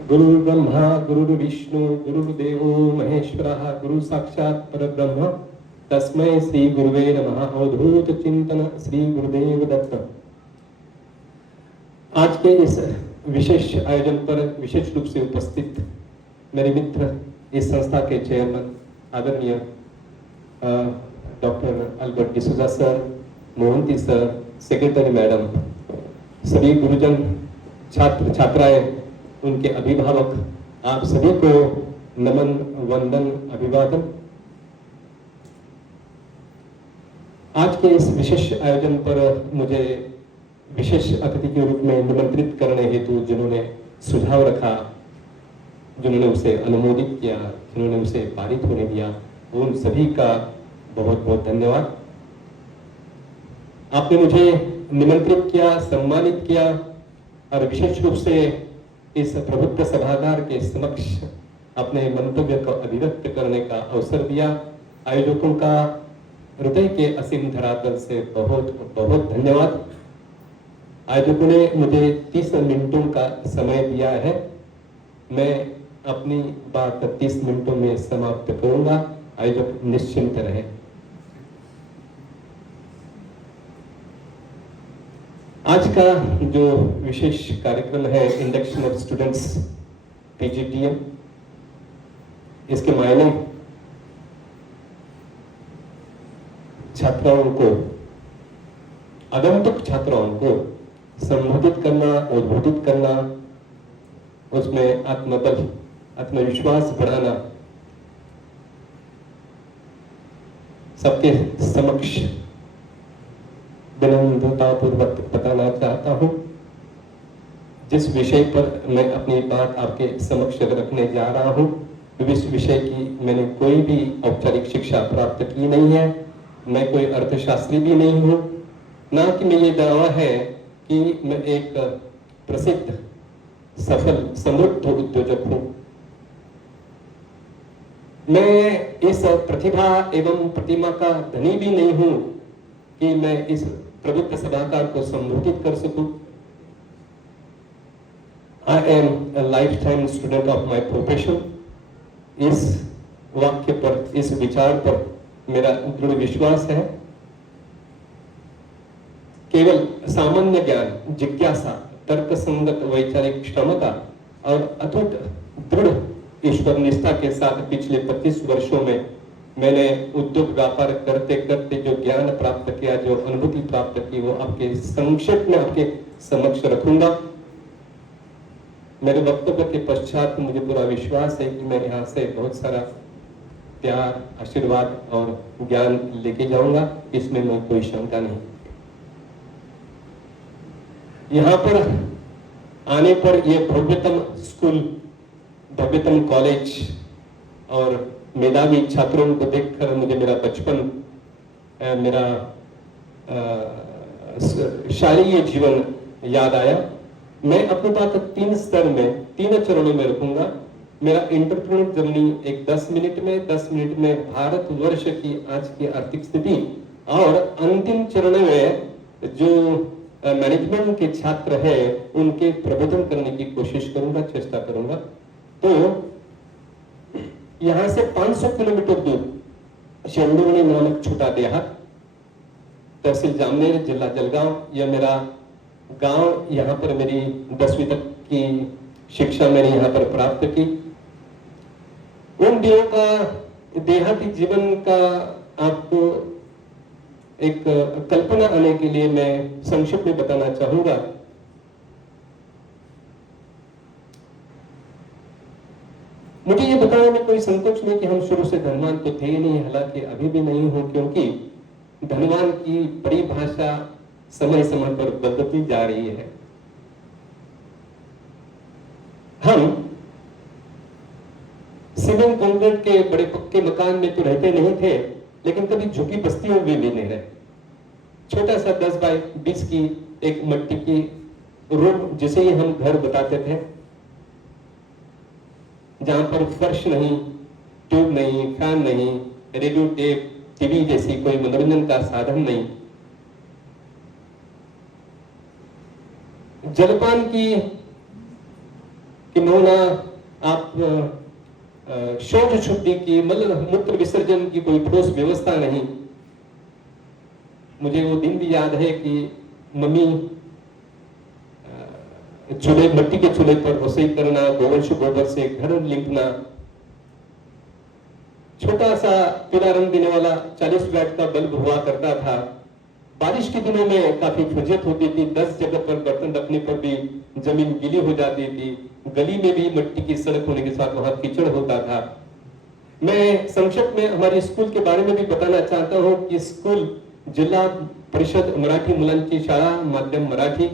गुरुर्ब्रह्मा गुरुर्विष्णु गुरुर्देवो महेश्वरः गुरु साक्षात् परब्रह्म तस्मै श्री गुरुवे नमः। अवधूत चिंतन श्री गुरुदेव दत्त। आज के इस विशेष आयोजन पर विशेष रूप से उपस्थित मेरे मित्र, इस संस्था के चेयरमैन आदरणीय doctor Albert D'Souza sir, Mohanty sir, secretary madam, सभी गुरुजन, छात्र छात्राएं, उनके अभिभावक, आप सभी को नमन, वंदन, अभिवादन। आज के इस विशेष आयोजन पर मुझे विशेष अतिथि के रूप में निमंत्रित करने हेतु जिन्होंने सुझाव रखा, जिन्होंने उसे अनुमोदित किया, जिन्होंने उसे पारित होने दिया, उन सभी का बहुत बहुत धन्यवाद। आपने मुझे निमंत्रित किया, सम्मानित किया और विशेष रूप से इस प्रबुद्ध सभागार के समक्ष अपने मंतव्य को अभिव्यक्त करने का अवसर दिया। आयोजकों का हृदय के असीम धरातल से बहुत बहुत धन्यवाद। आयोजकों ने मुझे 30 मिनटों का समय दिया है। मैं अपनी बात 30 मिनटों में समाप्त करूंगा। आयोजक निश्चिंत रहे। आज का जो विशेष कार्यक्रम है इंडक्शन ऑफ स्टूडेंट्स पीजीटीएम, इसके मायने छात्राओं को, आगंतुक छात्राओं को संबोधित करना, उद्बोधित करना, उसमें आत्मबल, आत्मविश्वास बढ़ाना, सबके समक्ष विनम्रतापूर्वक बताना चाहता हूं। जिस विषय पर मैं अपनी बात आपके समक्ष रखने जा रहा हूं, इस विषय की मैंने कोई भी औपचारिक शिक्षा प्राप्त की नहीं है। मैं कोई अर्थशास्त्री भी नहीं हूं, ना कि मैं ये दावा है कि मैं एक प्रसिद्ध, सफल, समृद्ध उद्योजक हूं। मैं इस प्रतिभा एवं प्रतिमा का धनी भी नहीं हूं कि मैं इस प्रबुद्ध सभागार को संबोधित कर सकूं। I am a life time student of my profession. इस वाक्य पर, इस विचार पर मेरा दृढ़ विश्वास है। केवल सामान्य ज्ञान, जिज्ञासा, तर्क संगत वैचारिक क्षमता और अटूट दृढ़ ईश्वर निष्ठा के साथ पिछले 25 वर्षों में मैंने उद्योग व्यापार करते करते जो ज्ञान प्राप्त किया, जो अनुभूति प्राप्त की, वो आपके संक्षेप में आपके समक्ष रखूंगा। मेरे वक्तव्य के पश्चात मुझे पूरा विश्वास है कि मैं यहाँ से बहुत सारा प्यार, आशीर्वाद और ज्ञान लेके जाऊंगा। इसमें मैं कोई शंका नहीं। यहाँ पर आने पर यह भव्यतम स्कूल, भव्यतम कॉलेज और मेधावी छात्रों को देखकर मुझे मेरा बचपन, मेरा शारीरिक जीवन याद आया। मैं अपनी बात 3 स्तर में, 3 चरणों में रखूंगा। मेरा एंटरप्रेन्योर जर्नी एक 10 मिनट में, 10 मिनट में भारतवर्ष की आज की आर्थिक स्थिति, और अंतिम चरण में जो मैनेजमेंट के छात्र है उनके प्रबोधन करने की कोशिश करूंगा, चेष्टा करूंगा। तो यहां से 500 किलोमीटर दूर शेंडोरणी नामक छोटा देहात, तहसील जामनेर, जिला जलगांव, यह मेरा गांव। यहाँ पर मेरी 10वीं तक की शिक्षा मैंने यहाँ पर प्राप्त की। उन दिनों का देहाती जीवन का आपको एक कल्पना आने के लिए मैं संक्षिप्त में बताना चाहूंगा। मुझे ये बताने में कोई संकोच नहीं कि हम शुरू से धनवान तो थे ही नहीं, हालांकि अभी भी नहीं हूं, क्योंकि धनवान की परिभाषा समय समय पर बदलती जा रही है। हम सीमेंट कंक्रीट के बड़े पक्के मकान में तो रहते नहीं थे, लेकिन कभी झुकी बस्तियों में भी नहीं रहे। छोटा सा 10 बाय 20 की एक मिट्टी की रूम, जिसे ही हम घर बताते थे, जहां पर फर्श नहीं, ट्यूब नहीं, फैन नहीं, रेडियो टेप, टीवी जैसी कोई मनोरंजन का साधन नहीं। जलपान की कि नोना आप शौच शुद्धि की मूत्र विसर्जन की कोई ठोस व्यवस्था नहीं। मुझे वो दिन भी याद है कि मम्मी चूल्हे, मिट्टी के चूल्हे पर रसोई करना, गोबर से घर लिपना, छोटा सा पीला रंग देने वाला 40 वाट का बल्ब हुआ करता था। बारिश के दिनों में काफी फुर्जत होती थी, 10 जगह पर बर्तन रखने पर भी जमीन गीली हो जाती थी, गली में भी मिट्टी की सड़क होने के साथ वहां कीचड़ होता था। मैं संक्षिप्त में हमारे स्कूल के बारे में भी बताना चाहता हूं कि स्कूल जिला परिषद मराठी मुलांची शाळा माध्यम मराठी,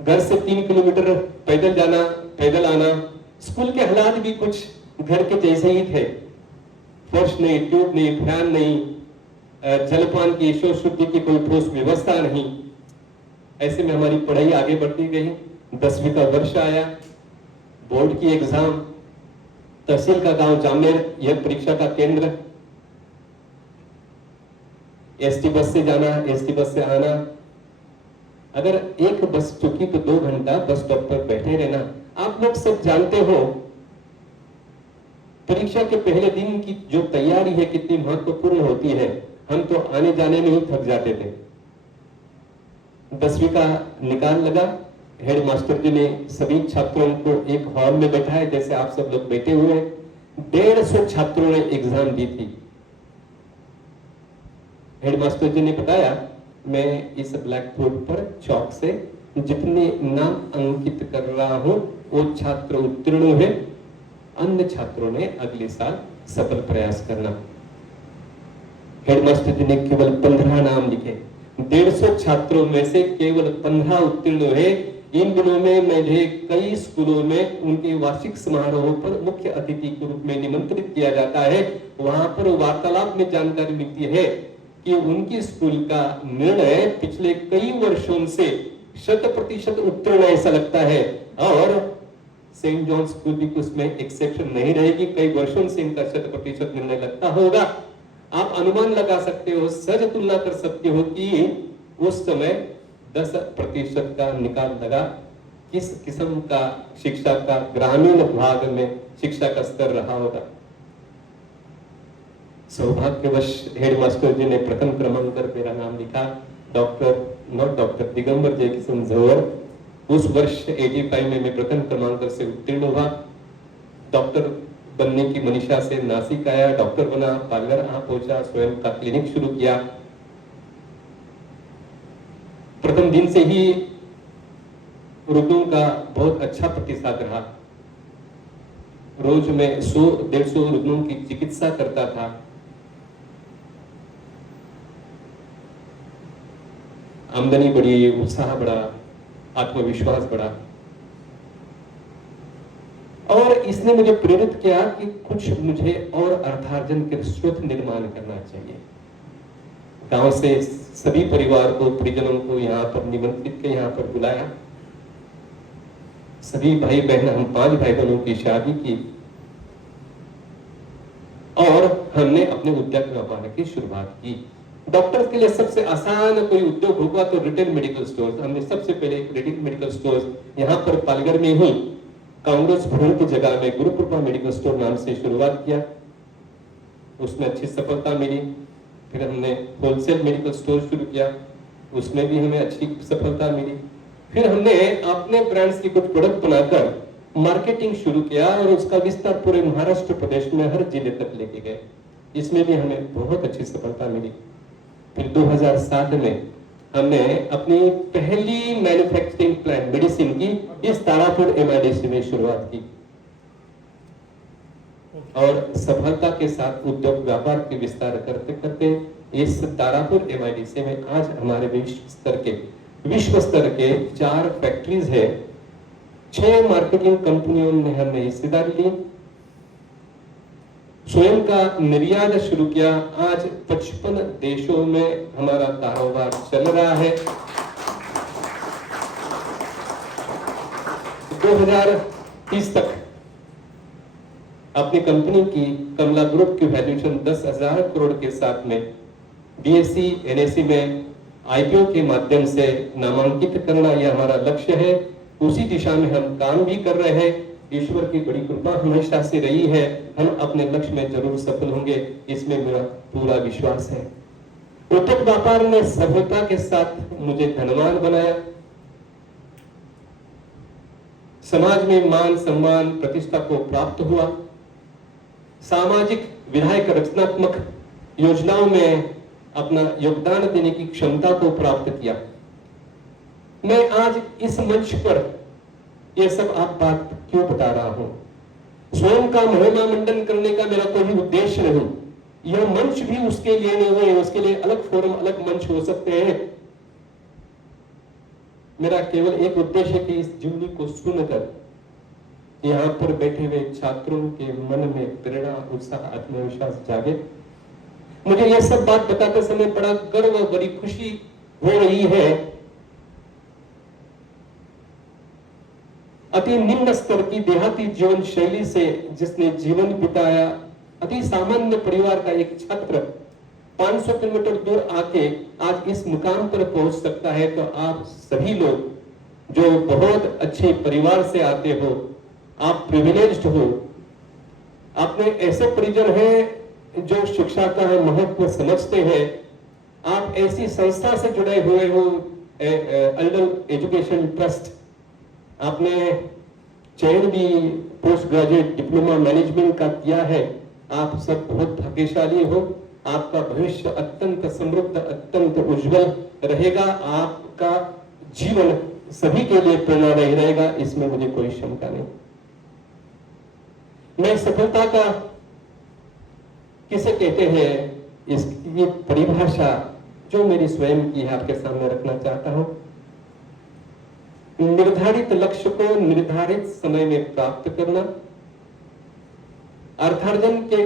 घर से 3 किलोमीटर पैदल जाना पैदल आना। स्कूल के हालात भी कुछ घर के जैसे ही थे, फर्श नहीं, ट्यूब नहीं, फैन नहीं, जलपान की शौच शुद्धि की कोई ठोस व्यवस्था नहीं। ऐसे में हमारी पढ़ाई आगे बढ़ती गई। 10वीं का वर्ष आया, बोर्ड की एग्जाम, तहसील का गांव जामनेर यह परीक्षा का केंद्र, एसटी बस से जाना, एसटी बस से आना। अगर एक बस चुकी तो 2 घंटा बस स्टॉप पर बैठे रहना। आप लोग सब जानते हो परीक्षा के पहले दिन की जो तैयारी है कितनी महत्वपूर्ण होती है। हम तो आने जाने में ही थक जाते थे। 10वीं का निकाल लगा, हेड मास्टर जी ने सभी छात्रों को एक हॉल में बैठाया, जैसे आप सब लोग बैठे हुए हैं। 150 छात्रों ने एग्जाम दी थी। हेड मास्टर जी ने बताया, मैं इस ब्लैक बोर्ड पर चौक से जितने नाम अंकित कर रहा हूं वो छात्र उत्तीर्ण हुए, अन्य छात्रों ने अगले साल सफल प्रयास करना। हेडमास्टर जी ने केवल 15 नाम लिखे। 150 छात्रों में से केवल 15 उत्तीर्ण हुए। इन दिनों में मुझे कई स्कूलों में उनके वार्षिक समारोह पर मुख्य अतिथि के रूप में निमंत्रित किया जाता है। वहां पर वार्तालाप में जानकारी मिलती है कि उनकी स्कूल का निर्णय पिछले कई वर्षों से 100% उत्तीर्ण ऐसा लगता है, और सेंट जॉन स्कूल भी उसमें एक्सेप्शन नहीं रहेगी। कई वर्षों से इनका 100% निर्णय लगता होगा। आप अनुमान लगा सकते हो, सहज तुलना कर सकते हो कि उस समय 10% का निकाल लगा। किस किस्म का शिक्षा का ग्रामीण भाग में शिक्षा का स्तर रहा होगा। सौभाग्यवश हेडमास्टर जी ने प्रथम क्रमांक पर मेरा नाम लिखा। डॉक्टर दिगंबर जय किशन झंवर। उस वर्ष 85 में मैं प्रथम क्रमांक से उत्तीर्ण हुआ। डॉक्टर बनने की मनीषा से नासिक आया, डॉक्टर बना, पालघर आ पहुंचा, स्वयं का क्लिनिक शुरू किया। प्रथम दिन से ही रुग्णों का बहुत अच्छा प्रतिसाद रहा। रोज मैं 100-150 रुग्णों की चिकित्सा करता था। आमदनी बढ़ी, उत्साह बढ़ा, आत्मविश्वास बढ़ा, और इसने मुझे प्रेरित किया कि कुछ मुझे और अर्थार्जन के स्रोत निर्माण करना चाहिए। गांव से सभी परिवार को, परिजनों को यहाँ पर निमंत्रित के यहाँ पर बुलाया। सभी भाई बहन, हम 5 भाई बहनों की शादी की और हमने अपने उद्योग व्यापार की शुरुआत की। डॉक्टर के लिए सबसे आसान कोई उद्योग होगा तो रिटेल मेडिकल स्टोर। हमने सबसे पहले एक रिटेल मेडिकल स्टोर यहाँ पर पालघर में ही कांग्रेस भवन की जगह में गुरुकृपा मेडिकल स्टोर नाम से शुरुआत किया। उसमें अच्छी सफलता मिली। फिर हमने होलसेल मेडिकल स्टोर शुरू किया, उसमें भी हमें अच्छी सफलता मिली। फिर हमने अपने ब्रांड्स की कुछ प्रोडक्ट बनाकर मार्केटिंग शुरू किया और उसका विस्तार पूरे महाराष्ट्र प्रदेश में हर जिले तक लेके गए। इसमें भी हमें बहुत अच्छी सफलता मिली। फिर 2007 में हमने अपनी पहली मैन्युफैक्चरिंग प्लांट मेडिसिन की इस तारापुर MIDC में शुरुआत की और सफलता के साथ उद्योग व्यापार के विस्तार करते करते इस तारापुर MIDC में आज हमारे विश्व स्तर के 4 फैक्ट्रीज है। 6 मार्केटिंग कंपनियों में हमने हिस्सेदारी ली, स्वयं का निर्यात शुरू किया। आज 55 देशों में हमारा कारोबार चल रहा है। 2030 तक अपनी कंपनी की कमला ग्रुप की वैल्यूएशन 10,000 करोड़ के साथ में BSE NSE में IPO के माध्यम से नामांकित करना, यह हमारा लक्ष्य है। उसी दिशा में हम काम भी कर रहे हैं। ईश्वर की बड़ी कृपा हमेशा से रही है, हम अपने लक्ष्य में जरूर सफल होंगे, इसमें मेरा पूरा विश्वास है। उद्योग व्यापार ने सफलता के साथ मुझे धनवान बनाया, समाज में मान सम्मान प्रतिष्ठा को प्राप्त हुआ, सामाजिक विधायक रचनात्मक योजनाओं में अपना योगदान देने की क्षमता को प्राप्त किया। मैं आज इस मंच पर यह सब आप बात क्यों बता रहा हूं? स्वयं का महिमा मंडन करने का मेरा कोई उद्देश्य नहीं, यह मंच भी उसके लिए नहीं है, उसके लिए अलग फोरम अलग मंच हो सकते हैं। मेरा केवल एक उद्देश्य है कि इस जीवनी को सुनकर यहां पर बैठे हुए छात्रों के मन में प्रेरणा, उत्साह, आत्मविश्वास जागे। मुझे यह सब बात बताते समय बड़ा गर्व और बड़ी खुशी हो रही है। अति निम्न स्तर की देहाती जीवन शैली से जिसने जीवन बिताया, अति सामान्य परिवार का एक छात्र 500 किलोमीटर दूर आके आज इस मुकाम पर पहुंच सकता है, तो आप सभी लोग जो बहुत अच्छे परिवार से आते हो, आप प्रिविलेज्ड हो, आपने ऐसे परिजन हैं जो शिक्षा का महत्व समझते हैं, आप ऐसी संस्था से जुड़े हुए हो, अडल्ट एजुकेशन ट्रस्ट, आपने चयन भी पोस्ट ग्रेजुएट डिप्लोमा मैनेजमेंट का किया है। आप सब बहुत भाग्यशाली हो, आपका भविष्य अत्यंत समृद्ध, अत्यंत उज्जवल रहेगा, आपका जीवन सभी के लिए प्रेरणादायी रहेगा, इसमें मुझे कोई शंका नहीं। मैं सफलता का किसे कहते हैं, इसकी परिभाषा जो मेरी स्वयं की है आपके सामने रखना चाहता हूं। निर्धारित लक्ष्य को निर्धारित समय में प्राप्त करना, अर्थार्जन के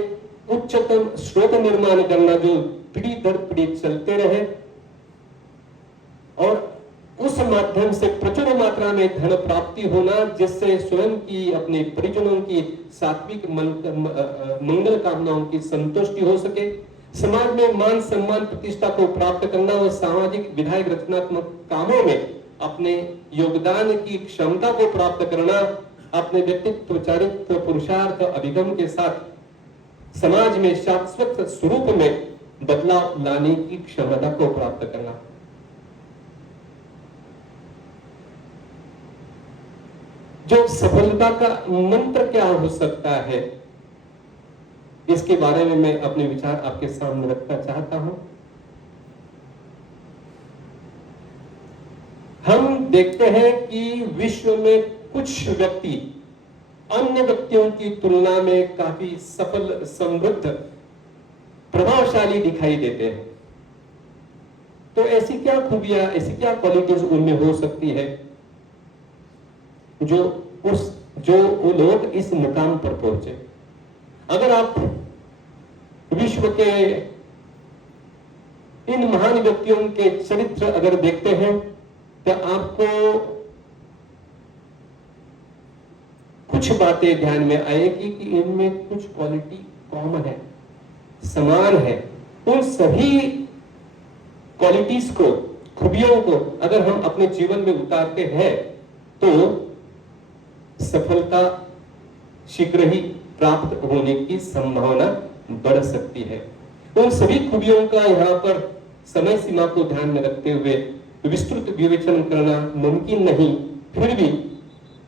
उच्चतम स्रोत निर्माण करना जो पीढ़ी दर पीढ़ी चलते रहे, और उस माध्यम से प्रचुर मात्रा में धन प्राप्ति होना, जिससे स्वयं की, अपने परिजनों की सात्विक मंगल कामनाओं की संतुष्टि हो सके, समाज में मान सम्मान प्रतिष्ठा को प्राप्त करना और सामाजिक विधायक रचनात्मक कामों में अपने योगदान की क्षमता को प्राप्त करना, अपने व्यक्तित्व, चरित्र, पुरुषार्थ, अभिगम के साथ समाज में शाश्वत स्वरूप में बदलाव लाने की क्षमता को प्राप्त करना। जो सफलता का मंत्र क्या हो सकता है, इसके बारे में मैं अपने विचार आपके सामने रखना चाहता हूं। हम देखते हैं कि विश्व में कुछ व्यक्ति अन्य व्यक्तियों की तुलना में काफी सफल, समृद्ध, प्रभावशाली दिखाई देते हैं। तो ऐसी क्या खूबियां, ऐसी क्या क्वालिटीज उनमें हो सकती है जो वो लोग इस मुकाम पर पहुंचे? अगर आप विश्व के इन महान व्यक्तियों के चरित्र अगर देखते हैं, तो आपको कुछ बातें ध्यान में आएगी कि इनमें कुछ क्वालिटी कॉमन है, समान है। उन सभी क्वालिटीज को, खूबियों को अगर हम अपने जीवन में उतारते हैं, तो सफलता शीघ्र ही प्राप्त होने की संभावना बढ़ सकती है। उन सभी खूबियों का यहाँ पर समय सीमा को ध्यान में रखते हुए विस्तृत विवेचन करना मुमकिन नहीं, फिर भी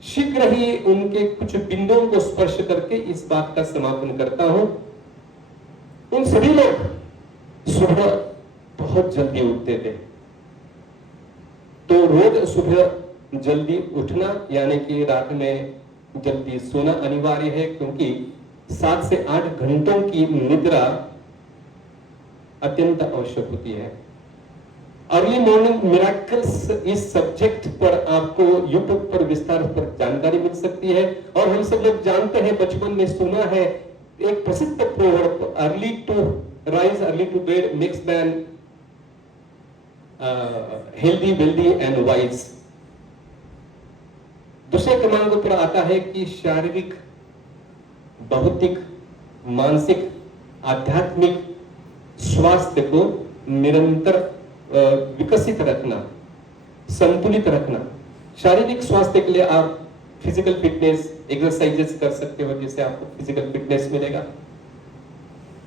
शीघ्र ही उनके कुछ बिंदुओं को स्पर्श करके इस बात का समापन करता हूं। उन सभी लोग सुबह बहुत जल्दी उठते थे, तो रोज सुबह जल्दी उठना यानी कि रात में जल्दी सोना अनिवार्य है, क्योंकि 7 से 8 घंटों की निद्रा अत्यंत आवश्यक होती है। अर्ली मॉर्निंग मिरेकल्स इस सब्जेक्ट पर आपको यूट्यूब पर विस्तार पर जानकारी मिल सकती है। और हम सब लोग जानते हैं, बचपन में सुना है एक प्रसिद्ध proverb, early to rise early to bed makes man healthy, wealthy and wise. दूसरे क्रमांक पर आता है कि शारीरिक, भौतिक, मानसिक, आध्यात्मिक स्वास्थ्य को निरंतर विकसित रखना, संतुलित रखना, शारीरिक स्वास्थ्य के लिए आप फिजिकल फिटनेस एक्सरसाइजेस कर सकते हो, जिससे आपको फिजिकल फिटनेस मिलेगा।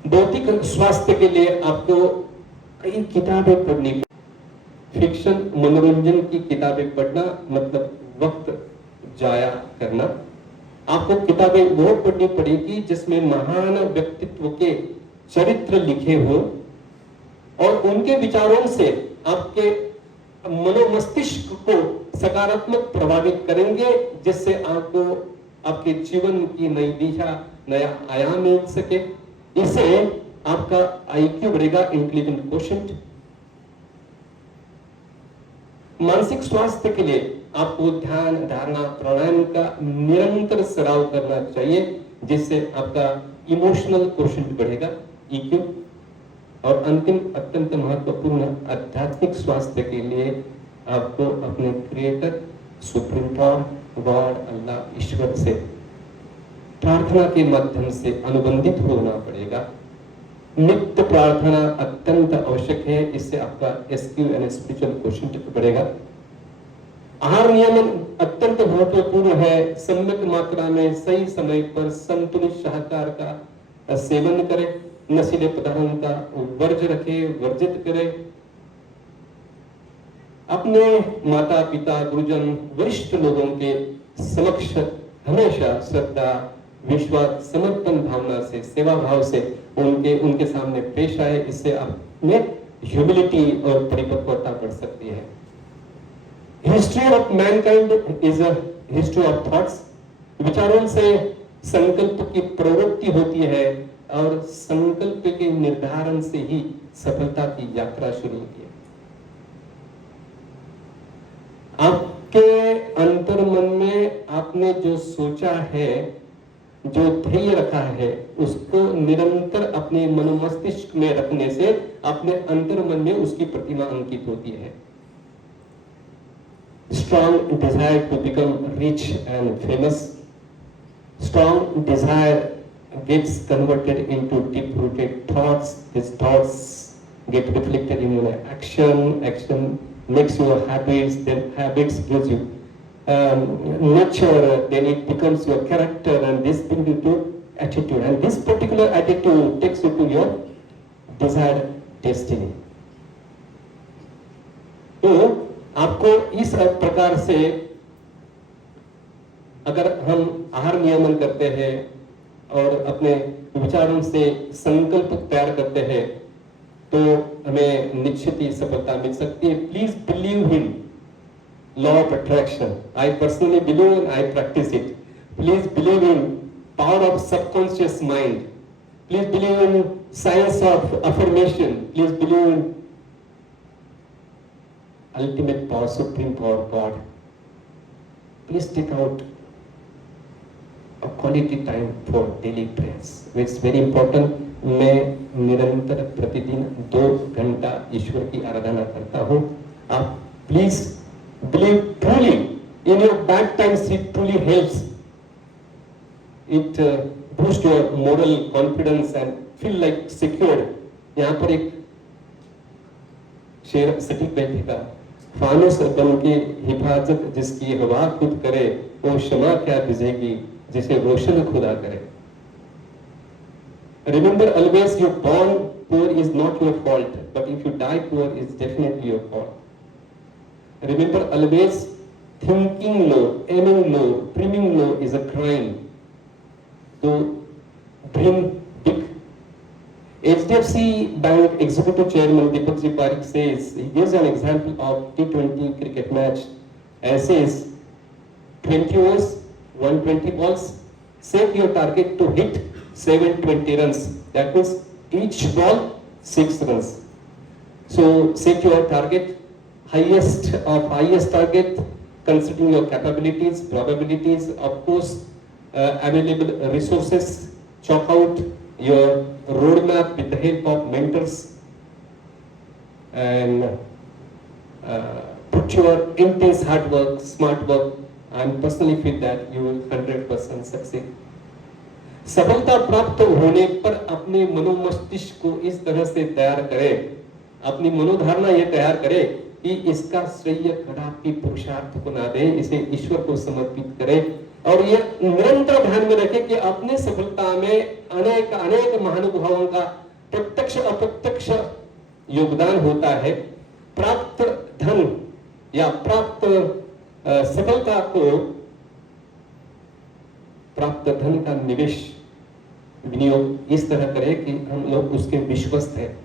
बौद्धिक स्वास्थ्य के लिए आपको कई किताबें पढ़नी, फिक्शन मनोरंजन की किताबें पढ़ना मतलब वक्त जाया करना। आपको किताबें वो पढ़नी पड़ेगी जिसमें महान व्यक्तित्व के चरित्र लिखे हो और उनके विचारों से आपके मनोमस्तिष्क को सकारात्मक प्रभावित करेंगे, जिससे आपको आपके जीवन की नई दिशा, नया आयाम मिल सके। इससे आपका आईक्यू बढ़ेगा, इंटेलिजेंट क्वोशेंट। मानसिक स्वास्थ्य के लिए आपको ध्यान, धारणा, प्राणायाम का निरंतर सराव करना चाहिए, जिससे आपका इमोशनल क्वोशेंट बढ़ेगा, ईक्यू। और अंतिम अत्यंत महत्वपूर्ण आध्यात्मिक स्वास्थ्य के लिए आपको अपने क्रिएटर, सुप्रीम गॉड, अल्लाह, ईश्वर से प्रार्थना के माध्यम से अनुबंधित होना पड़ेगा। नित्य प्रार्थना अत्यंत आवश्यक है, इससे आपका एसक्यू यानी स्पिरिचुअल क्वोशेंट बढ़ेगा। आहार नियमन अत्यंत महत्वपूर्ण है। सम्यक मात्रा में सही समय पर संतुलित शाकाहार का सेवन करें, नशीले पदार्थों का वर्जित करें। अपने माता पिता, गुरुजन, वरिष्ठ लोगों के समक्ष हमेशा श्रद्धा, विश्वास, समर्पण भावना से, सेवा भाव से उनके सामने पेश आए। इससे आप में ह्यूमिलिटी और परिपक्वता बढ़ सकती है। History of Mankind is a history of thoughts. विचारों से संकल्प की प्रवृत्ति होती है और संकल्प के निर्धारण से ही सफलता की यात्रा शुरू होती है। आपके अंतर्मन में आपने जो सोचा है, जो ध्येय रखा है, उसको निरंतर अपने मनोमस्तिष्क में रखने से अपने अंतर्मन में उसकी प्रतिमा अंकित होती है। Strong desire to become rich and famous. Strong desire gets converted into deep-rooted thoughts. These thoughts get reflected in your action. Action makes your habits. Then habits gives you nature. Then it becomes your character, and this brings you to attitude. And this particular attitude takes you to your desired destiny. तो आपको इस प्रकार से अगर हम आहार नियमन करते हैं और अपने विचारों से संकल्प तैयार करते हैं, तो हमें निश्चित ही सफलता मिल सकती है। Please believe in law of attraction. I personally believe and I practice it. Please believe in power of subconscious mind. Please believe in science of affirmation. Please believe in ultimate power, supreme power, God. Please take out a quality time for daily prayers. It's very important. मैं निरंतर प्रतिदिन 2 घंटा ईश्वर की आराधना करता हूँ। आप please believe truly in your bad times. It truly helps. It boosts your moral confidence and feel like secured. यहाँ पर एक शेर सटीक बैठेगा, फानुस बन के हिफाजत जिसकी हवा खुद करे, वो शमा क्या भिजेगी जिसे रोशन खुदा करे। Remember always, you born poor is not your fault, but if you die poor is definitely your fault. Remember always, thinking low, aiming low, dreaming low is a crime. So dream big. HDFC Bank Executive Chairman Deepak Ji Parekh says, he gives an example of T20 cricket match and says, 20 overs, 120 balls, set your target to hit 720 runs. That means each ball 6 runs. So set your target, highest of highest target, considering your capabilities, probabilities, of course, available resources. Chalk out your roadmap with the help of mentors and put your intense hard work, smart work. I personally feel that you will 100% succeed. सफलता प्राप्त होने पर अपने मनोमस्तिष्क को इस तरह से तैयार करें, अपनी मनोधारणा ये तैयार करें कि इसका श्रेय कदापि पुरुषार्थ को ना दे, इसे ईश्वर को समर्पित करे और ये निरंतर ध्यान में रखे कि अपने सफलता में अनेक अनेक महानुभावों का प्रत्यक्ष अप्रत्यक्ष योगदान होता है। प्राप्त धन या प्राप्त सफलता को प्राप्त धन का निवेश विनियोग इस तरह करें कि हम लोग उसके विश्वस्त हैं,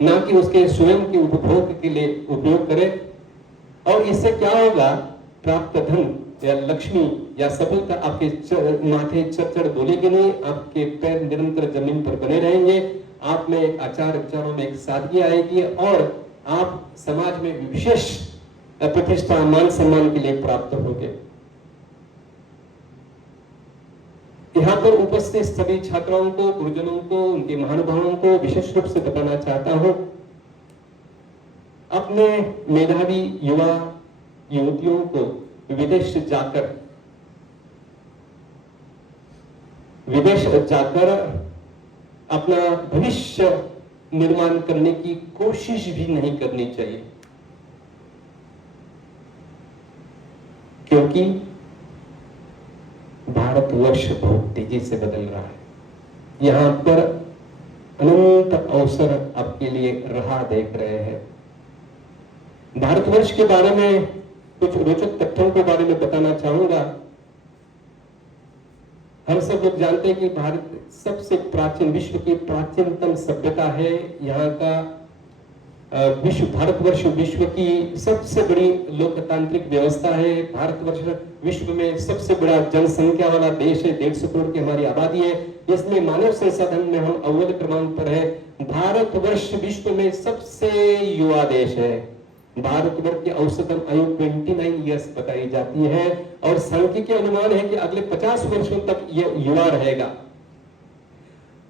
ना कि उसके स्वयं के उपभोग के लिए उपयोग करें। और इससे क्या होगा, प्राप्त धन या लक्ष्मी या सफलता आपके माथे चढ़ बोलेगी नहीं, आपके पैर निरंतर जमीन पर बने रहेंगे, आप में एक आचार विचारों में एक सादगी आएगी और आप समाज में विशेष प्रतिष्ठा मान सम्मान के लिए प्राप्त होंगे। यहाँ पर उपस्थित सभी छात्राओं को, गुरुजनों को, उनके महानुभावों को विशेष रूप से बताना चाहता हूं, अपने मेधावी युवा युवतियों को विदेश जाकर अपना भविष्य निर्माण करने की कोशिश भी नहीं करनी चाहिए, क्योंकि भारतवर्ष बहुत तेजी से बदल रहा है। यहां पर अनंत अवसर आपके लिए राह देख रहे हैं। भारतवर्ष के बारे में कुछ रोचक तथ्यों के बारे में बताना चाहूंगा। हम सब लोग जानते हैं कि भारत सबसे प्राचीन, विश्व की प्राचीनतम सभ्यता है। यहाँ का भारतवर्ष विश्व की सबसे बड़ी लोकतांत्रिक व्यवस्था है। भारतवर्ष विश्व में सबसे बड़ा जनसंख्या वाला देश है, 150 करोड़ की हमारी आबादी है। इसमें मानव संसाधन में हम अव्वल क्रमांक पर है। भारतवर्ष विश्व में सबसे युवा देश है। भारतवर्ष की औसतन आयु 29 ईयर्स बताई जाती है और सांख्यिकी अनुमान है कि अगले 50 वर्षों तक यह युवा रहेगा।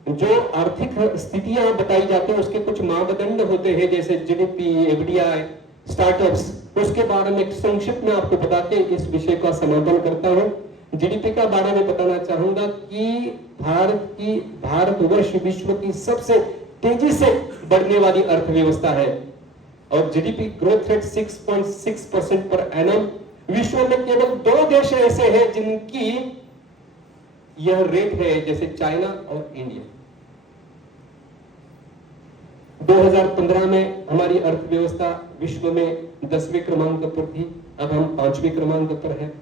जो आर्थिक स्थितियां बताई जाती है उसके कुछ मापदंड होते हैं, जैसे जीडीपी, एफडीआई, स्टार्टअप्स। उसके बारे में संक्षिप्त में आपको बता के इस विषय का समापन करता हूं। जीडीपी का बारे में बताना चाहूंगा कि भारतवर्ष विश्व की सबसे तेजी से बढ़ने वाली अर्थव्यवस्था है और GDP growth rate 6.6% per annum. विश्व में केवल 2 देश ऐसे हैं जिनकी यह रेट है, जैसे चाइना और इंडिया। 2015 में हमारी अर्थव्यवस्था विश्व में 10वें क्रमांक पर थी, अब हम 5वें क्रमांक पर है।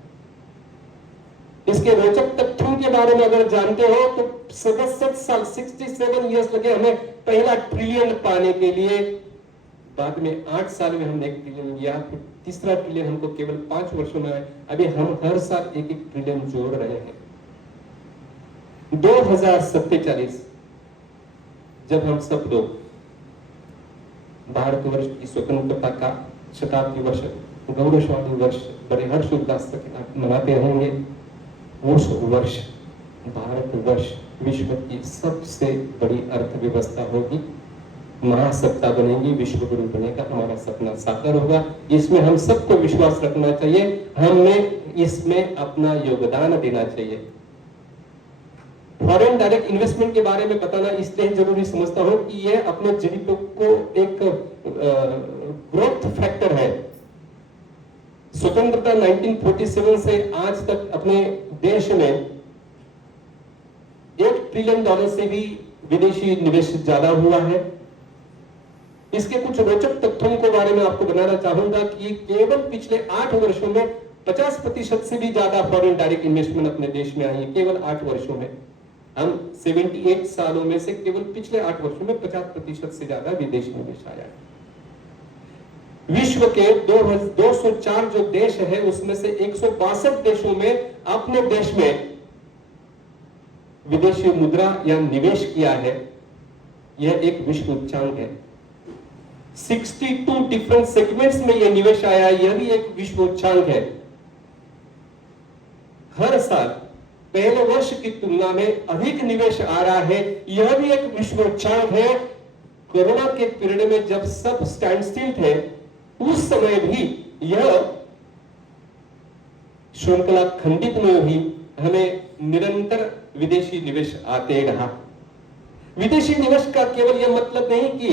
इसके रोचक तथ्यों के बारे में अगर जानते हो तो 67 ईयर्स लगे हमें पहला ट्रिलियन पाने के लिए। बाद में 8 साल में हमने 1 ट्रिलियन लिया, फिर तीसरा ट्रिलियन हमको केवल 5 वर्षों में आया। अभी हम हर साल 1-1 ट्रिलियन जोड़ रहे हैं। 2047 जब हम सब लोग भारतवर्ष की स्वतंत्रता का शताब्दी वर्ष, गौरवशाली वर्ष बड़े हर्ष उल्लास के साथ मनाते होंगे, उस वर्ष भारतवर्ष विश्व की सबसे बड़ी अर्थव्यवस्था होगी, महासत्ता बनेगी, विश्व गुरु बनेगा, हमारा सपना साकार होगा। इसमें हम सबको विश्वास रखना चाहिए, हमें इसमें अपना योगदान देना चाहिए। फॉरेन डायरेक्ट इन्वेस्टमेंट के बारे में बताना इसलिए जरूरी समझता हूं कि यह अपने जीडीपी को एक ग्रोथ फैक्टर है। स्वतंत्रता 1947 से आज तक अपने देश में $1 ट्रिलियन से भी विदेशी निवेश ज्यादा हुआ है। इसके कुछ रोचक तथ्यों के बारे में आपको बताना चाहूंगा कि केवल पिछले 8 वर्षों में 50% से भी ज्यादा फॉरेन डायरेक्ट इन्वेस्टमेंट अपने देश में आई है, केवल 8 वर्षों में। हम 78 सालों में से केवल पिछले 8 वर्षों में 50% से ज्यादा विदेशी निवेश आया है। विश्व के 204 जो देश है उसमें से 162 देशों में अपने देश में विदेशी मुद्रा या निवेश किया है। यह एक विश्व उच्चांक है। 62 डिफरेंट सेगमेंट्स में यह निवेश आया, यह भी एक विश्व उच्चांक है। हर साल पहले वर्ष की तुलना में अधिक निवेश आ रहा है, यह भी एक विश्व उच्चांक है। कोरोना के पीरियड में जब सब स्टैंड स्टिल थे, उस समय भी यह श्रृंखला खंडित नहीं हुई, हमें निरंतर विदेशी निवेश आते रहा। विदेशी निवेश का केवल यह मतलब नहीं कि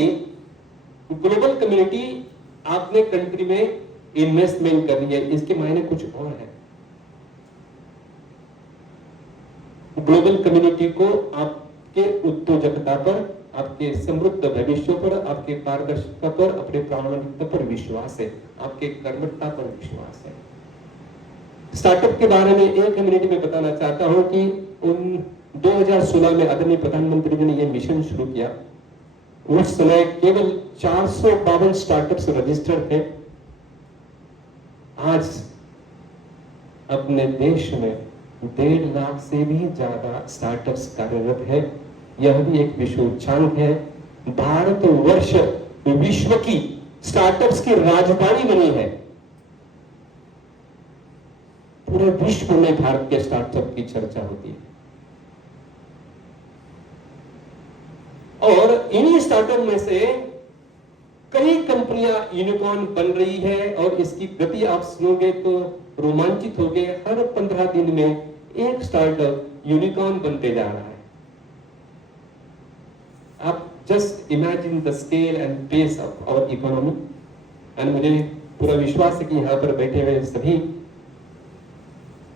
ग्लोबल कम्युनिटी आपने कंट्री में इन्वेस्टमेंट करनी है, इसके मायने कुछ और है। ग्लोबल कम्युनिटी को आपके उद्योजकता पर, आपके समृद्ध भविष्य पर, आपके पारदर्शिता पर, अपने प्रामाणिकता पर विश्वास है, आपके कर्मठता पर विश्वास है। स्टार्टअप के बारे में एक मिनट में बताना चाहता हूं कि 2016 में आदरणीय प्रधानमंत्री जी ने यह मिशन शुरू किया। उस समय केवल 452 स्टार्टअप्स रजिस्टर्ड थे। आज अपने देश में 1.5 लाख से भी ज्यादा स्टार्टअप्स कार्यरत है। यह भी एक विश्व उच्चांक है। भारतवर्ष विश्व की स्टार्टअप्स की राजधानी बनी है। पूरे विश्व में भारत के स्टार्टअप की चर्चा होती है और इन्हीं स्टार्टअप में से कई कंपनियां यूनिकॉर्न बन रही है और इसकी गति आप सुनोगे तो रोमांचित होगे। हर 15 दिन में एक स्टार्टअप यूनिकॉर्न बनते जा रहा है। आप just imagine the scale and pace of our economy. And मुझे पूरा विश्वास है कि यहां पर बैठे हुए सभी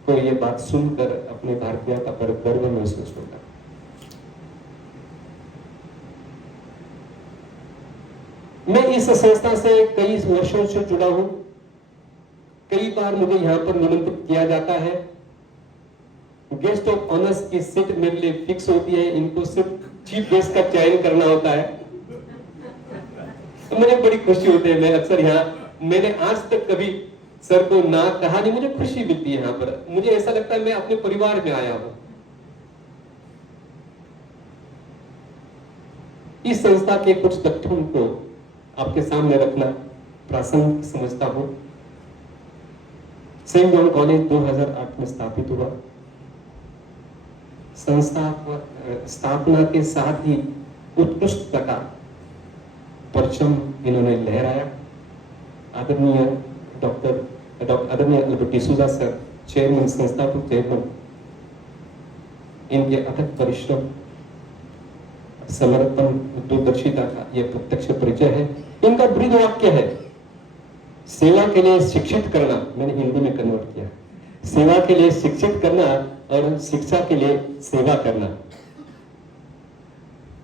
को ये बात सुनकर अपने भारतीयता पर गर्व महसूस होगा। मैं इस संस्था से कई वर्षों से जुड़ा हूं। कई बार मुझे यहां पर निमंत्रित किया जाता है। गेस्ट ऑफ ऑनर्स की सीट मेरे लिए फिक्स होती है। इनको सिर्फ चीफ गेस्ट का चयन करना होता है। तो मुझे बड़ी खुशी होती है। मैं अक्सर यहाँ, मैंने आज तक कभी सर को ना कहा नहीं। मुझे खुशी मिलती है यहाँ पर। मुझे ऐसा लगता है मैं अपने परिवार में आया हूं। इस संस्था के कुछ तथ्यों को आपके सामने रखना प्रासंगिक समझता हूं। सेंट जॉन कॉलेज 2008 में स्थापित हुआ। संस्था स्थापना के साथ ही उत्कृष्टता का परचम इन्होंने लहराया। आदरणीय आदरणीय अल्बर्ट डिसूजा सर, चेयरमैन, संस्थापक चेयरमैन, इनके अथक परिश्रम, समर्पण, दूरदर्शिता का यह प्रत्यक्ष परिचय है। इनका बृहद वाक्य है, सेवा के लिए शिक्षित करना। मैंने हिंदी में कन्वर्ट किया, सेवा के लिए शिक्षित करना और शिक्षा के लिए सेवा करना।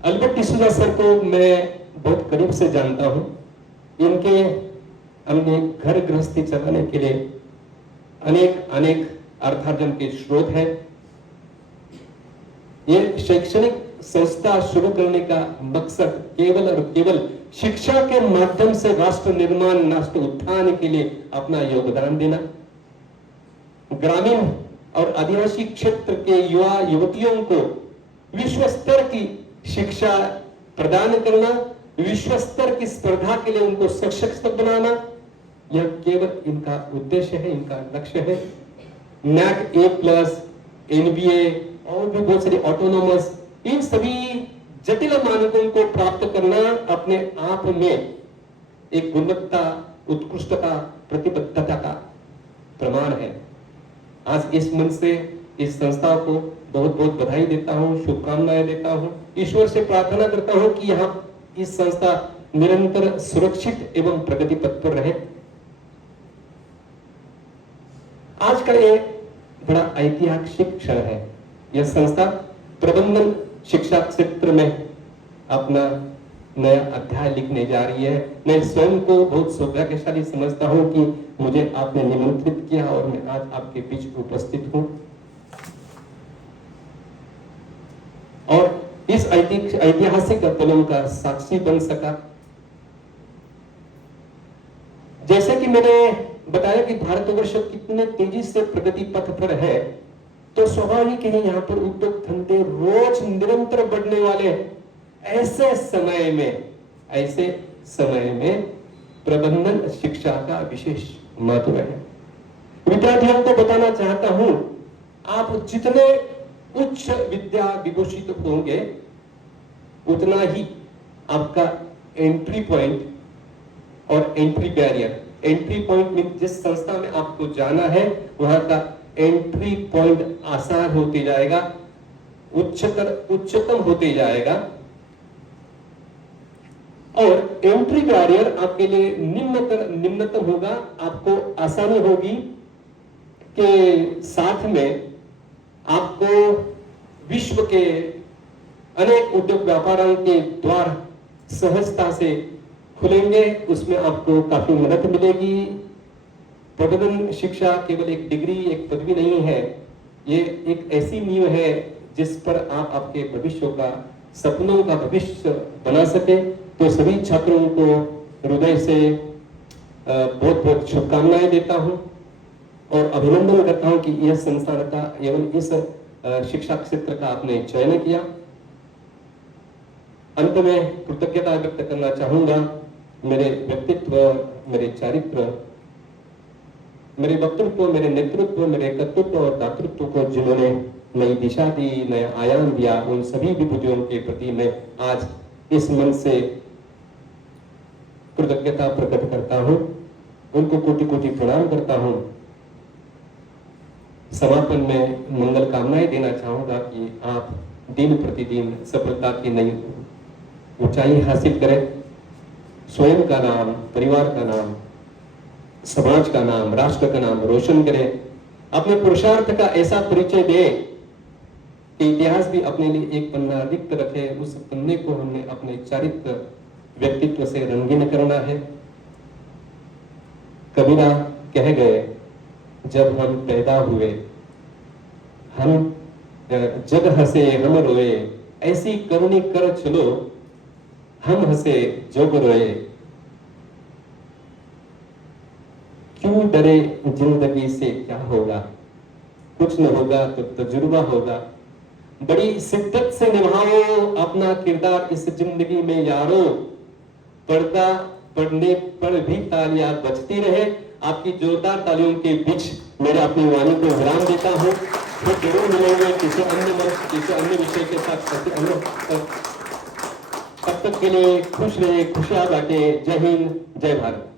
अल्बर्ट डिसूजा सर को मैं बहुत करीब से जानता हूं। इनके हमने घर गृहस्थी चलाने के लिए अनेक अर्थार्जन के स्रोत हैं। ये शैक्षणिक संस्था शुरू करने का मकसद केवल और केवल शिक्षा के माध्यम से राष्ट्र निर्माण, राष्ट्र उत्थान के लिए अपना योगदान देना, ग्रामीण और आदिवासी क्षेत्र के युवा युवतियों को विश्व स्तर की शिक्षा प्रदान करना, विश्व स्तर की स्पर्धा के लिए उनको सशक्त बनाना, यह केवल इनका उद्देश्य है, इनका लक्ष्य है। NAC A+, NBA और भी बहुत सारी ऑटोनॉमस, इन सभी जटिल मानकों को प्राप्त करना अपने आप में एक गुणवत्ता, उत्कृष्टता, प्रतिबद्धता का प्रमाण है। आज इस मंच से इस संस्था को बहुत बहुत बधाई देता हूं, शुभकामनाएं देता हूं। ईश्वर से प्रार्थना करता हूं कि यहां इस संस्था निरंतर सुरक्षित एवं प्रगति पथ पर रहे। आज का ये बड़ा ऐतिहासिक क्षण है। यह संस्था प्रबंधन शिक्षा क्षेत्र में अपना नया अध्याय लिखने जा रही है। मैं स्वयं को बहुत सौभाग्यशाली समझता हूं कि मुझे आपने निमंत्रित किया और मैं आज आपके बीच उपस्थित हूं और इस ऐतिहासिक पलों का साक्षी बन सका। जैसे कि मैंने बताया कि भारतवर्ष कितने तेजी से प्रगति पथ पर है, तो स्वाभाविक है यहाँ पर उद्योग धंधे रोज निरंतर बढ़ने वाले हैं। ऐसे समय में प्रबंधन शिक्षा का विशेष महत्व है। विद्यार्थियों को बताना चाहता हूं, आप जितने उच्च विद्या विभूषित होंगे उतना ही आपका एंट्री पॉइंट और एंट्री बैरियर, एंट्री पॉइंट में जिस संस्था में आपको जाना है वहां का एंट्री पॉइंट आसान होते जाएगा, उच्चतम होते जाएगा। और एंट्री बैरियर आपके लिए निम्नतम होगा। आपको आसानी होगी कि साथ में आपको विश्व के अनेक उद्योग व्यापारों के द्वार सहजता से खुलेंगे, उसमें आपको काफी मदद मिलेगी। प्रबंधन शिक्षा केवल एक डिग्री, एक पदवी नहीं है, ये एक ऐसी नींव है जिस पर आप आपके भविष्य का, सपनों का भविष्य बना सके। तो सभी छात्रों को हृदय से बहुत बहुत शुभकामनाएं देता हूं और अभिनंदन करता हूं कि यह संस्थान का एवं इस शिक्षा क्षेत्र का आपने चयन किया। अंत में कृतज्ञता व्यक्त करना चाहूंगा मेरे व्यक्तित्व, मेरे चारित्र, मेरे वक्तृत्व, मेरे नेतृत्व, मेरे कर्तृत्व और दातृत्व को जिन्होंने नई दिशा दी, नया आयाम दिया, उन सभी विभूतियों के प्रति मैं आज इस मन से कृतज्ञता प्रकट करता हूं, उनको कोटि कोटि प्रणाम करता हूं। समापन में मंगल कामनाएं देना चाहूंगा कि आप दिन प्रतिदिन सफलता की नई ऊंचाई हासिल करें, स्वयं का नाम, परिवार का नाम, समाज का नाम, राष्ट्र का नाम रोशन करें, अपने पुरुषार्थ का ऐसा परिचय दे कि इतिहास भी अपने लिए एक पन्ना रिक्त रखे। उस पन्ने को हमने अपने चारित्र, व्यक्तित्व से रंगीन करना है। कबीरा कह गए, जब हम पैदा हुए हम जग हंसे हम रोए, ऐसी करुणी कर चलो हम हंसे जोग रोए। क्यों डरे जिंदगी से क्या होगा, कुछ न होगा तो तजुर्बा होगा। बड़ी शिद्दत से निभाओ अपना किरदार इस जिंदगी में यारो, पर्दा पड़ने पर भी तालियां बजती रहे। आपकी जोरदार तालियों के बीच मेरे अपनी वाणी को विराम देता हूं। फिर जरूर मिलेंगे किसी अन्य मंच, किसी अन्य विषय के साथ। तब तक के लिए खुश रहे, खुशियां बांटे। जय हिंद, जय भारत।